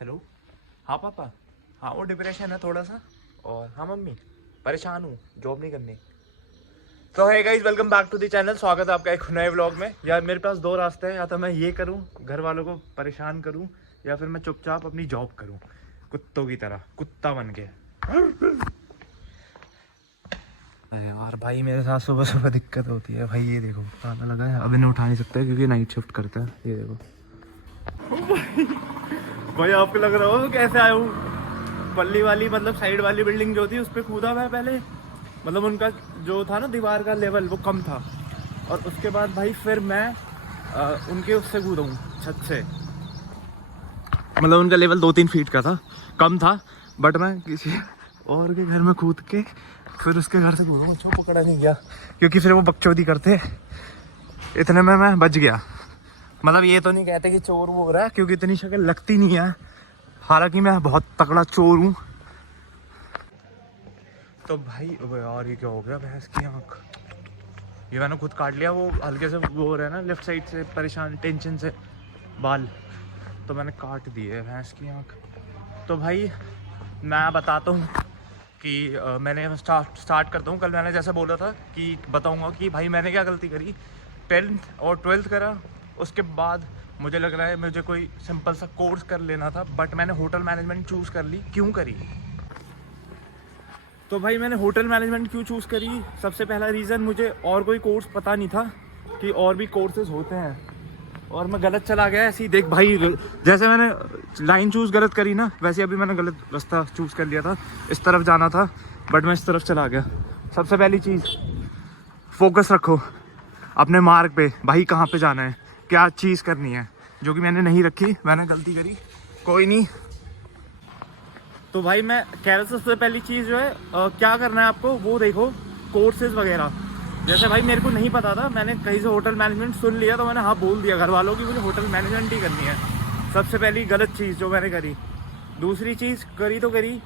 Hello. हाँ पापा। हाँ वो डिप्रेशन है थोड़ा सा। और हाँ मम्मी परेशान हूँ, जॉब नहीं करनी। तो है guys, welcome back to the channel. स्वागत है आपका एक नए व्लॉग में। यार मेरे पास दो रास्ते हैं, या तो मैं ये करूँ घर वालों को परेशान करूँ, या फिर मैं चुपचाप अपनी जॉब करूँ कुत्तों की तरह, कुत्ता बन के। अरे यार भाई मेरे साथ सुबह सुबह दिक्कत होती है भाई। ये देखो ताला लगा है, अब इन्हें उठा नहीं सकता क्योंकि नाइट शिफ्ट करता है। ये देखो भाई आपको लग रहा हो कैसे आया हूँ। पल्ली वाली मतलब साइड वाली बिल्डिंग जो थी उस पर कूदा मैं पहले। मतलब उनका जो था ना दीवार का लेवल वो कम था, और उसके बाद भाई फिर मैं उनके उससे कूदा हूँ छत से। मतलब उनका लेवल 2-3 फीट का था, कम था, बट मैं किसी और के घर में कूद के फिर उसके घर से कूदा हूँ। अच्छा पकड़ा नहीं गया क्योंकि फिर वो बकचोदी करते, इतने में मैं बच गया। मतलब ये तो नहीं कहते कि चोर वो हो रहा है क्योंकि इतनी शक्ल लगती नहीं है, हालांकि मैं बहुत तगड़ा चोर हूँ। तो भाई यार ये क्या हो गया, भैंस की आँख। ये मैंने खुद काट लिया, वो हल्के से वो हो रहा है ना लेफ्ट साइड से, परेशान टेंशन से बाल, तो मैंने काट दिए भैंस की आँख। तो भाई मैं बताता हूँ कि मैंने स्टार्ट करता हूँ। कल मैंने जैसे बोला था कि बताऊँगा कि भाई मैंने क्या गलती करी। 10th और 12th करा, उसके बाद मुझे लग रहा है मुझे कोई सिंपल सा कोर्स कर लेना था, बट मैंने होटल मैनेजमेंट चूज़ कर ली। क्यों करी? तो भाई मैंने होटल मैनेजमेंट क्यों चूज़ करी, सबसे पहला रीज़न, मुझे और कोई कोर्स पता नहीं था कि और भी कोर्सेज होते हैं, और मैं गलत चला गया ऐसे ही। देख भाई जैसे मैंने लाइन चूज़ गलत करी ना, वैसे अभी मैंने गलत रास्ता चूज़ कर लिया था। इस तरफ जाना था बट मैं इस तरफ चला गया। सबसे पहली चीज़, फोकस रखो अपने मार्ग पे, भाई कहाँ पे जाना है, क्या चीज़ करनी है, जो कि मैंने नहीं रखी, मैंने गलती करी, कोई नहीं। तो भाई मैं कह रहा था सबसे पहली चीज़ जो है क्या करना है आपको, वो देखो कोर्सेज वगैरह। जैसे भाई मेरे को नहीं पता था, मैंने कहीं से होटल मैनेजमेंट सुन लिया तो मैंने हाँ बोल दिया घर वालों की मुझे होटल मैनेजमेंट ही करनी है। सबसे पहली गलत चीज़ जो मैंने करी। दूसरी चीज़ करी तो करी,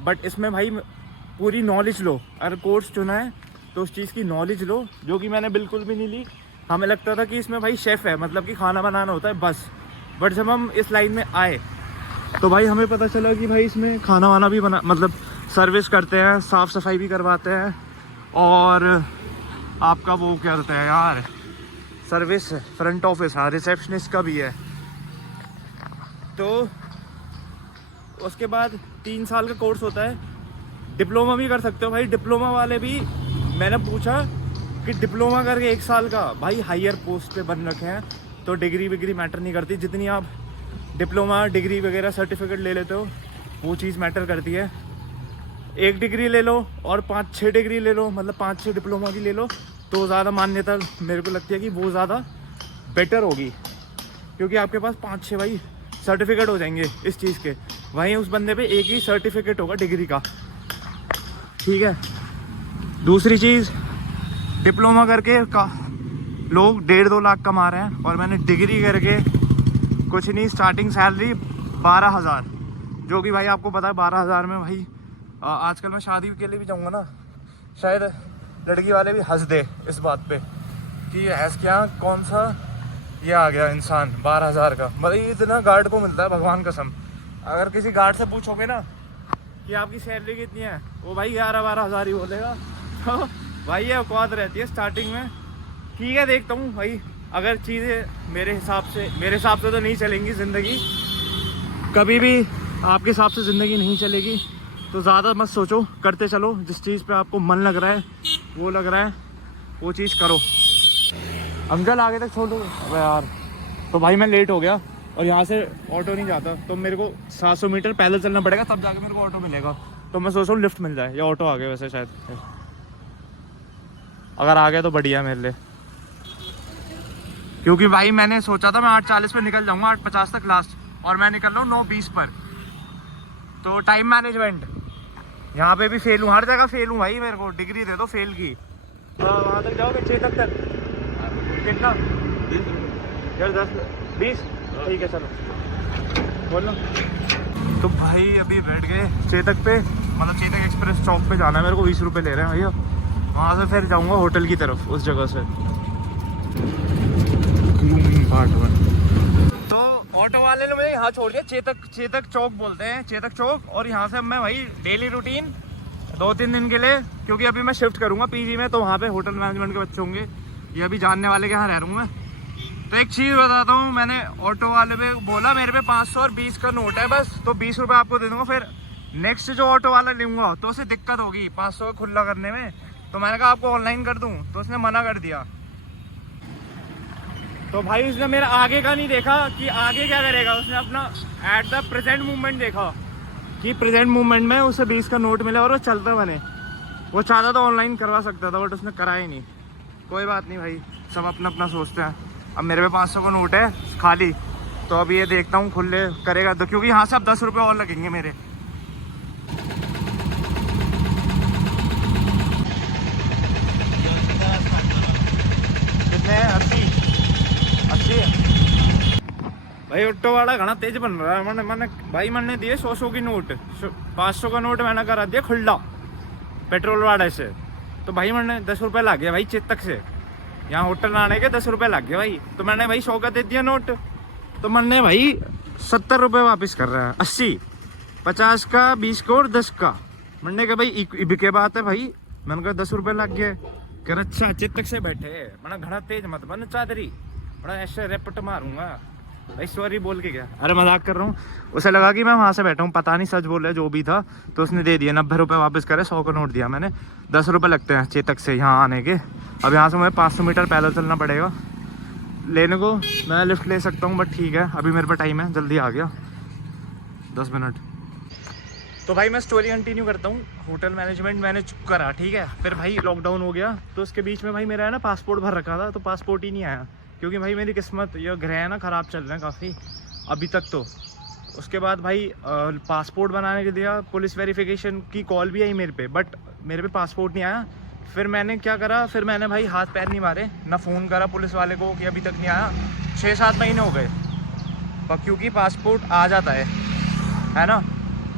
बट इसमें भाई पूरी नॉलेज लो। अगर कोर्स चुना है तो उस चीज़ की नॉलेज लो, जो कि मैंने बिल्कुल भी नहीं ली। हमें लगता था कि इसमें भाई शेफ़ है, मतलब कि खाना बनाना होता है बस। बट जब हम इस लाइन में आए तो भाई हमें पता चला कि भाई इसमें खाना वाना भी बना, मतलब सर्विस करते हैं, साफ़ सफाई भी करवाते हैं, और आपका वो क्या होता है यार, सर्विस फ्रंट ऑफिस, हाँ रिसेप्शनिस्ट का भी है। तो उसके बाद 3 साल का कोर्स होता है। डिप्लोमा भी कर सकते हो भाई। डिप्लोमा वाले भी मैंने पूछा कि डिप्लोमा करके 1 साल का, भाई हायर पोस्ट पे बन रखे हैं तो डिग्री विग्री मैटर नहीं करती। जितनी आप डिप्लोमा डिग्री वगैरह सर्टिफिकेट ले लेते हो वो चीज़ मैटर करती है। 1 डिग्री ले लो और 5-6 डिग्री ले लो, मतलब 5-6 डिप्लोमा की ले लो, तो ज़्यादा मान्यता मेरे को लगती है कि वो ज़्यादा बेटर होगी, क्योंकि आपके पास 5-6 भाई सर्टिफिकेट हो जाएंगे इस चीज़ के। वहीं उस बंदे पे एक ही सर्टिफिकेट होगा डिग्री का, ठीक है। दूसरी चीज़, डिप्लोमा करके का लोग 1.5-2 लाख कमा रहे हैं, और मैंने डिग्री करके कुछ नहीं, स्टार्टिंग सैलरी 12,000, जो कि भाई आपको पता है 12,000 में भाई आजकल मैं शादी के लिए भी जाऊँगा ना, शायद लड़की वाले भी हंस दे इस बात पे कि ऐसा क्या, कौन सा ये आ गया इंसान 12,000 का। मतलब ये इतना गार्ड को मिलता है, भगवान कसम। अगर किसी गार्ड से पूछोगे ना कि आपकी सैलरी कितनी है, वो भाई 11-12 हज़ार ही बोलेगा। तो भाई ये औकात रहती है स्टार्टिंग में। ठीक है, देखता हूँ भाई, अगर चीज़ें मेरे हिसाब से तो नहीं चलेंगी ज़िंदगी, कभी भी आपके हिसाब से ज़िंदगी नहीं चलेगी, तो ज़्यादा मत सोचो, करते चलो। जिस चीज़ पे आपको मन लग रहा है वो चीज़ करो। अंकल आगे तक छोड़ दो। अबे यार, तो भाई मैं लेट हो गया, और यहाँ से ऑटो नहीं जाता, तो मेरे को 700 मीटर पैदल चलना पड़ेगा, तब जाके मेरे को ऑटो मिलेगा। तो मैं सोच रहा हूँ लिफ्ट मिल जाए, या ऑटो आ गया वैसे शायद, अगर आ गया तो बढ़िया मेरे लिए। क्योंकि भाई मैंने सोचा था मैं 8:40 पे निकल जाऊँगा, 8:50 तक लास्ट, और मैं निकल रहा हूँ 9:20 पर। तो टाइम मैनेजमेंट यहाँ पे भी फेल हूँ, हर जगह फेल हूँ भाई। मेरे को डिग्री दे दो फेल की। वहाँ तक जाओगे 6 तक कितना? 20 यार, 10-20 ठीक है, चलो बोलो। तो भाई अभी बैठ गए चेतक पे, मतलब चेतक एक्सप्रेस चौक पे जाना है मेरे को। 20 रुपये ले रहे हैं भैया। वहाँ से फिर जाऊँगा होटल की तरफ, उस जगह से। तो ऑटो वाले ने मुझे यहाँ छोड़ दिया, चेतक चौक बोलते हैं, चेतक चौक। और यहाँ से मैं भाई डेली रूटीन 2-3 दिन के लिए, क्योंकि अभी मैं शिफ्ट करूँगा पीजी में, तो वहाँ पे होटल मैनेजमेंट के बच्चे होंगे, ये अभी जानने वाले के यहाँ रह रहा हूँ मैं। तो एक चीज़ बताता हूँ, मैंने ऑटो वाले पे बोला मेरे पे 500 और 20 का नोट है बस, तो 20 रुपये आपको दे दूँगा। फिर नेक्स्ट जो ऑटो वाला लूँगा तो उसे दिक्कत होगी 500 का खुला करने में, तो मैंने कहा आपको ऑनलाइन कर दूँ, तो उसने मना कर दिया। तो भाई उसने मेरा आगे का नहीं देखा कि आगे क्या करेगा, उसने अपना एट द प्रेजेंट मूवमेंट देखा कि प्रेजेंट मूवमेंट में उसे 20 का नोट मिला और वो चलता बने। वो चाहता तो ऑनलाइन करवा सकता था, बट उसने करा ही नहीं। कोई बात नहीं भाई, सब अपना अपना सोचते हैं। अब मेरे पे 500 का नोट है खाली, तो अभी ये देखता हूँ खुले करेगा तो, क्योंकि यहाँ से अब 10 रुपये और लगेंगे मेरे। कितने? 80 भाई। ऑटो वाला घना तेज बन रहा है। मैंने दिए 100 की नोट, 500 का नोट मैंने करा दिया खुला पेट्रोल वाले से। तो भाई मैंने 10 रुपये लग गया भाई चेतक से, यहाँ होटल आने के 10 रुपये लग गए भाई। तो मैंने भाई 100 का दे दिया नोट, तो मैंने भाई 70 रुपये वापस कर रहा है। 80, 50 का, 20 का और 10 का। मैंने कहा भाई इबके बात है भाई, मैंने कहा 10 रुपये लग गए। कह अच्छा चेतक से बैठे, मैंने घना तेज मत बन चादरी, बड़ा ऐसे रेपट मारूंगा भाई, सॉरी बोल के गया। अरे मजाक कर रहा हूँ, उसे लगा कि मैं वहाँ से बैठा हूँ, पता नहीं सच बोल रहा है जो भी था। तो उसने दे दिया 90 रुपये वापस करे, 100 का नोट दिया मैंने। 10 रुपये लगते हैं चेतक से यहाँ आने के। अब यहाँ से मुझे 500 मीटर पैदल चलना पड़ेगा लेने को। मैं लिफ्ट ले सकता हूँ बट ठीक है, अभी मेरे पे टाइम है, जल्दी आ गया 10 मिनट। तो भाई मैं स्टोरी कंटिन्यू करता हूँ। होटल मैनेजमेंट मैंने करा, ठीक है। फिर भाई लॉकडाउन हो गया, तो उसके बीच में भाई मेरा है ना पासपोर्ट भर रखा था, तो पासपोर्ट ही नहीं आया, क्योंकि भाई मेरी किस्मत ये ग्रह है ना ख़राब चल रहे हैं काफ़ी अभी तक। तो उसके बाद भाई पासपोर्ट बनाने के दिया, पुलिस वेरिफिकेशन की कॉल भी आई मेरे पे, बट मेरे पे पासपोर्ट नहीं आया। फिर मैंने क्या करा, फिर मैंने भाई हाथ पैर नहीं मारे, ना फ़ोन करा पुलिस वाले को कि अभी तक नहीं आया। 6-7 महीने हो गए, क्योंकि पासपोर्ट आ जाता है ना,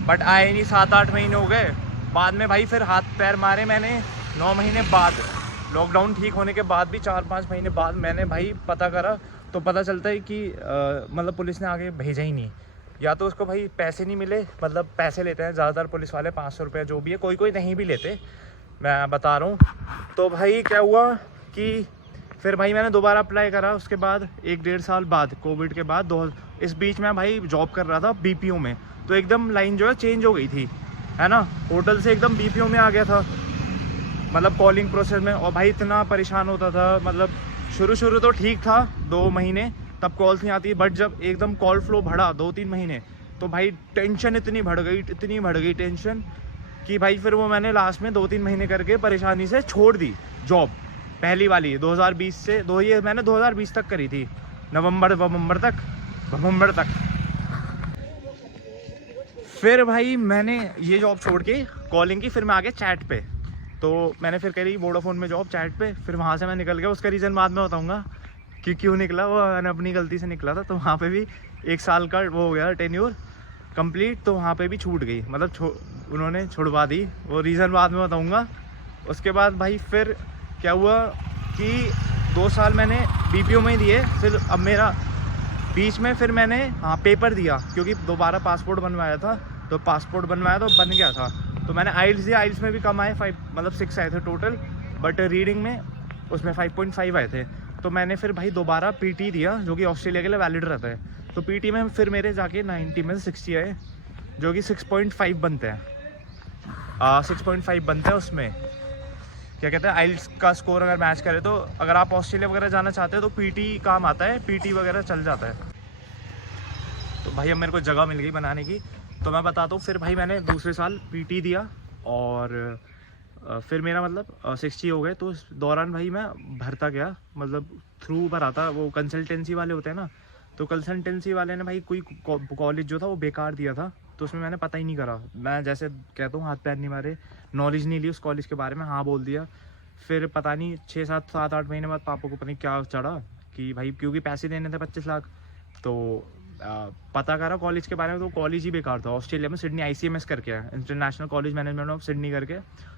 बट आए नहीं। 7-8 महीने हो गए। बाद में भाई फिर हाथ पैर मारे मैंने 9 महीने बाद, लॉकडाउन ठीक होने के बाद भी 4-5 महीने बाद मैंने भाई पता करा, तो पता चलता है कि मतलब पुलिस ने आगे भेजा ही नहीं। या तो उसको भाई पैसे नहीं मिले, मतलब पैसे लेते हैं ज़्यादातर पुलिस वाले, 500 रुपये जो भी है, कोई नहीं भी लेते, मैं बता रहा हूँ। तो भाई क्या हुआ कि फिर भाई मैंने दोबारा अप्लाई करा, उसके बाद 1-1.5 साल बाद, कोविड के बाद। इस बीच में भाई जॉब कर रहा था BPO में, तो एकदम लाइन जो है चेंज हो गई थी, है ना, होटल से एकदम BPO में आ गया था, मतलब कॉलिंग प्रोसेस में। और भाई इतना परेशान होता था, मतलब शुरू तो ठीक था 2 महीने, तब कॉल्स नहीं आती, बट जब एकदम कॉल फ्लो बढ़ा 2-3 महीने, तो भाई टेंशन इतनी बढ़ गई टेंशन कि भाई फिर वो मैंने लास्ट में 2-3 महीने करके परेशानी से छोड़ दी जॉब। पहली वाली 2020 से ये मैंने 2020 तक करी थी, नवंबर तक। फिर भाई मैंने ये जॉब छोड़ के कॉलिंग की, फिर मैं आ गया चैट पे। तो मैंने फिर करी वोडाफोन में जॉब चैट पे, फिर वहाँ से मैं निकल गया। उसका रीज़न बाद में बताऊँगा कि क्यों निकला, वो मैंने अपनी गलती से निकला था। तो वहाँ पे भी 1 साल का वो हो गया टेन्योर कंप्लीट, तो वहाँ पे भी छूट गई, मतलब उन्होंने छुड़वा दी, वो रीज़न बाद में बताऊँगा। उसके बाद भाई फिर क्या हुआ कि 2 साल मैंने BPO में ही दिए। फिर अब मेरा बीच में फिर मैंने पेपर दिया, क्योंकि दोबारा पासपोर्ट बनवाया था, तो पासपोर्ट बनवाया तो बन गया था। तो मैंने आइल्स दिया, आइल्स में भी कम आए, 6 आए थे टोटल, बट रीडिंग में उसमें 5.5 आए थे। तो मैंने फिर भाई दोबारा PT दिया, जो कि ऑस्ट्रेलिया के लिए वैलिड रहता है। तो PT में फिर मेरे जाके 90 में 60 आए, जो कि 6.5 बनते हैं, 6.5 बनते हैं। उसमें क्या कहते हैं, आइल्स का स्कोर अगर मैच करे, तो अगर आप ऑस्ट्रेलिया वगैरह जाना चाहते हो तो PT काम आता है, PT वगैरह चल जाता है। तो भाई अब मेरे को जगह मिल गई बनाने की, तो मैं बताता हूँ। फिर भाई मैंने दूसरे साल PT दिया, और फिर मेरा मतलब 60 हो गए। तो उस दौरान भाई मैं भरता गया, मतलब थ्रू भरा था, वो कंसल्टेंसी वाले होते हैं ना, तो कंसल्टेंसी वाले ने भाई कोई कॉलेज जो था वो बेकार दिया था, तो उसमें मैंने पता ही नहीं करा। मैं जैसे कहता हूँ हाथ पैर नहीं मारे, नॉलेज नहीं ली उस कॉलेज के बारे में, हाँ बोल दिया। फिर पता नहीं 6-7 महीने बाद पापा को पता नहीं क्या चढ़ा कि भाई, क्योंकि पैसे देने थे 25 लाख, तो पता करा कॉलेज के बारे में, तो कॉलेज ही बेकार था। ऑस्ट्रेलिया में सिडनी ICMS करके है, international college management of Sydney करके,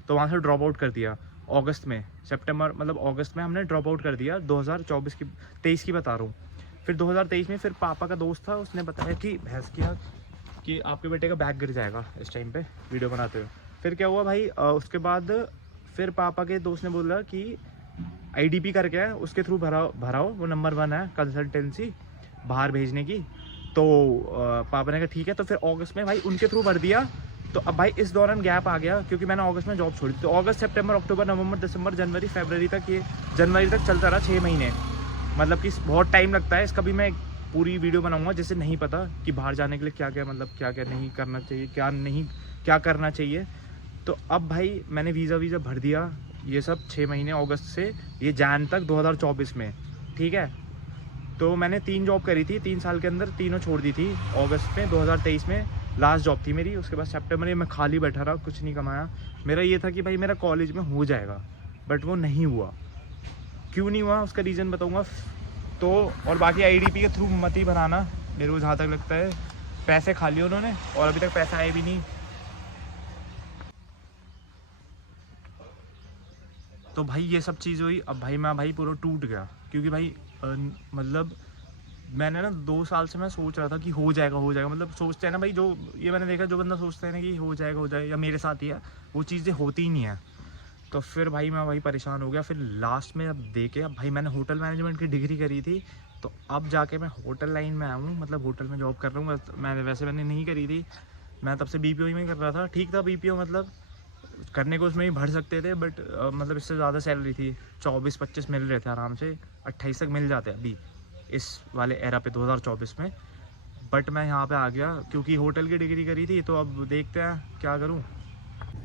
तो वहाँ से ड्रॉप आउट कर दिया अगस्त में, अगस्त में हमने ड्रॉप आउट कर दिया 2023 की बता रहा हूँ। फिर 2023 में फिर पापा का दोस्त था, उसने बताया कि भैंस किया कि आपके बेटे का बैग गिर जाएगा इस टाइम पे वीडियो बनाते हुए। फिर क्या हुआ भाई, उसके बाद फिर पापा के दोस्त ने बोला कि IDP करके है, उसके थ्रू भराओ, वो नंबर 1 है कंसल्टेंसी बाहर भेजने की। तो पापा ने कहा ठीक है। तो फिर अगस्त में भाई उनके थ्रू भर दिया। तो अब भाई इस दौरान गैप आ गया क्योंकि मैंने अगस्त में जॉब छोड़ी। तो अगस्त, सितंबर, अक्टूबर, नवंबर, दिसंबर, जनवरी, फरवरी तक, ये जनवरी तक चलता रहा 6 महीने। मतलब कि बहुत टाइम लगता है इसका भी। मैं पूरी वीडियो बनाऊंगा जिससे नहीं पता कि बाहर जाने के लिए क्या क्या, मतलब क्या क्या नहीं करना चाहिए, क्या करना चाहिए। तो अब भाई मैंने वीज़ा भर दिया, ये सब 6 महीने अगस्त से ये जैन तक 2024 में, ठीक है। तो मैंने 3 जॉब करी थी 3 साल के अंदर, तीनों छोड़ दी थी। अगस्त में 2023 में लास्ट जॉब थी मेरी। उसके बाद सितंबर में मैं खाली बैठा रहा, कुछ नहीं कमाया। मेरा ये था कि भाई मेरा कॉलेज में हो जाएगा, बट वो नहीं हुआ। क्यों नहीं हुआ उसका रीज़न बताऊँगा। तो और बाकी IDP के थ्रू मत ही बनाना, मेरे को जहाँ तक लगता है। पैसे खा लिए उन्होंने और अभी तक पैसा आए भी नहीं। तो भाई ये सब चीज़ हुई। अब भाई मैं भाई पूरा टूट गया क्योंकि भाई मतलब मैंने ना 2 साल से मैं सोच रहा था कि हो जाएगा। मतलब सोचते हैं ना भाई, जो ये मैंने देखा, जो बंदा सोचता है ना कि हो जाएगा या मेरे साथ ही है, वो चीज़ें होती ही नहीं है। तो फिर भाई मैं वही परेशान हो गया। फिर लास्ट में अब देखे, अब भाई मैंने होटल मैनेजमेंट की डिग्री करी थी, तो अब जाके मैं होटल लाइन में आया हूँ, मतलब होटल में जॉब कर रहा हूँ। मैंने नहीं करी थी, मैं तब से BPO ही में कर रहा था। ठीक था BPO, मतलब करने को उसमें ही भर सकते थे, बट मतलब इससे ज़्यादा सैलरी थी। 24-25 मिल रहे थे आराम से, 28 तक मिल जाते अभी इस वाले एरा पे 2024 में। बट मैं यहाँ पे आ गया क्योंकि होटल की डिग्री करी थी। तो अब देखते हैं क्या करूँ।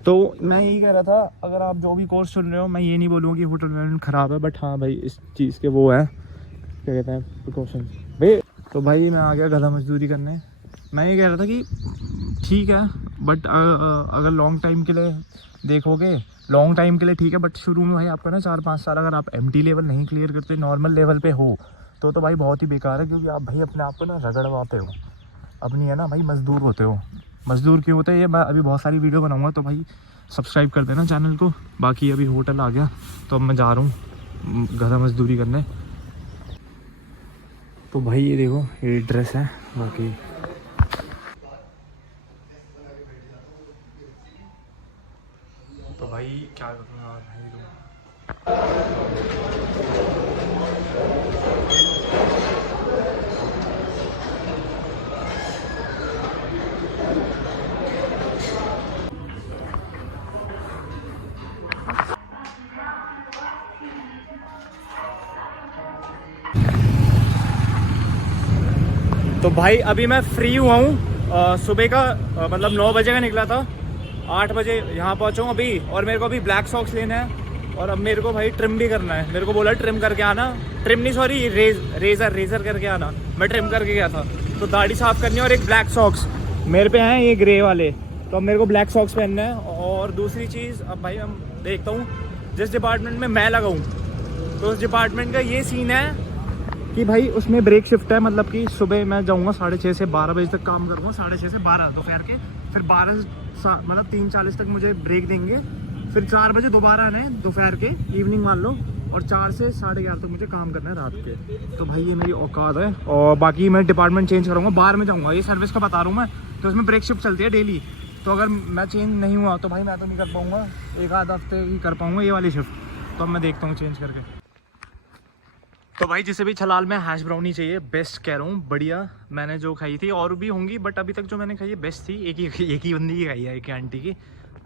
तो मैं यही कह रहा था, अगर आप जो भी कोर्स सुन रहे हो, मैं ये नहीं बोलूँगा कि होटल मैनेजमेंट ख़राब है, बट हाँ भाई इस चीज़ के वो है, क्या कहते हैं, प्रिकॉशन भाई। तो भाई मैं आ गया गधा मजदूरी करने। मैं ये कह रहा था कि ठीक है, बट अगर लॉन्ग टाइम के लिए देखोगे, लॉन्ग टाइम के लिए ठीक है, बट शुरू में भाई आपका ना 4-5 साल अगर आप MT लेवल नहीं क्लियर करते, नॉर्मल लेवल पे हो, तो भाई बहुत ही बेकार है। क्योंकि आप भाई अपने आप को ना रगड़वाते हो, अपनी है ना भाई, मजदूर होते हो। मजदूर क्यों होते हैं ये मैं अभी बहुत सारी वीडियो बनाऊंगा, तो भाई सब्सक्राइब कर देना चैनल को। बाकी अभी होटल आ गया तो अब मैं जा रहा हूँ गधा मजदूरी करने। तो भाई ये देखो, ये ड्रेस है। बाकी तो भाई क्या करूँ यार भाई, तो भाई अभी मैं फ्री हुआ हूँ। सुबह का मतलब 9 बजे का निकला था, 8 बजे यहाँ पहुँचा हूँ अभी। और मेरे को अभी ब्लैक सॉक्स लेना है, और अब मेरे को भाई ट्रिम भी करना है। मेरे को बोला ट्रिम करके आना, ट्रिम नहीं सॉरी, रेजर करके आना। मैं ट्रिम करके गया था। तो दाढ़ी साफ करनी है, और एक ब्लैक सॉक्स मेरे पे हैं, ये ग्रे वाले। तो अब मेरे को ब्लैक सॉक्स पहनना है। और दूसरी चीज़, अब भाई हम देखता हूँ जिस डिपार्टमेंट में मैं लगाऊँ, तो उस डिपार्टमेंट का ये सीन है कि भाई उसमें ब्रेक शिफ्ट है। मतलब कि सुबह मैं जाऊँगा 6:30 से 12 बजे तक काम करूँगा, 6:30 से 12 दोपहर के। फिर 12 मतलब 3:40 तक मुझे ब्रेक देंगे। फिर 4 बजे दोबारा आना है दोपहर के, इवनिंग मान लो। और 4 से 11:30 तक मुझे काम करना है रात के। तो भाई ये मेरी औकात है। और बाकी मैं डिपार्टमेंट चेंज करूँगा, बाहर में जाऊँगा। ये सर्विस का बता रहा हूँ मैं, तो उसमें ब्रेक शिफ्ट चलती है डेली। तो अगर मैं चेंज नहीं हुआ तो भाई मैं तो नहीं कर पाऊँगा, 1 आध हफ्ते ही कर पाऊँगा ये वाली शिफ्ट। तो अब मैं देखता हूँ चेंज करके। तो भाई जिसे भी छलाल में हैश ब्राउनी चाहिए, बेस्ट कह रहा हूँ, बढ़िया। मैंने जो खाई थी, और भी होंगी, बट अभी तक जो मैंने खाई है बेस्ट थी। एक ही बंदी की खाई है, एक ही आंटी की।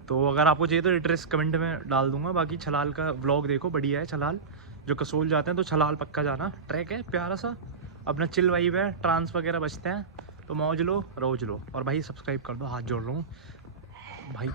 तो अगर आपको चाहिए तो एड्रेस कमेंट में डाल दूंगा। बाकी छलाल का व्लॉग देखो, बढ़िया है छलाल। जो कसोल जाते हैं तो छलाल पक्का जाना। ट्रैक है प्यारा सा, अपना चिल वाइब है, ट्रांस वगैरह बचते हैं। तो मौज लो, रोज लो। और भाई सब्सक्राइब कर दो, हाथ जोड़ रहा हूँ भाई।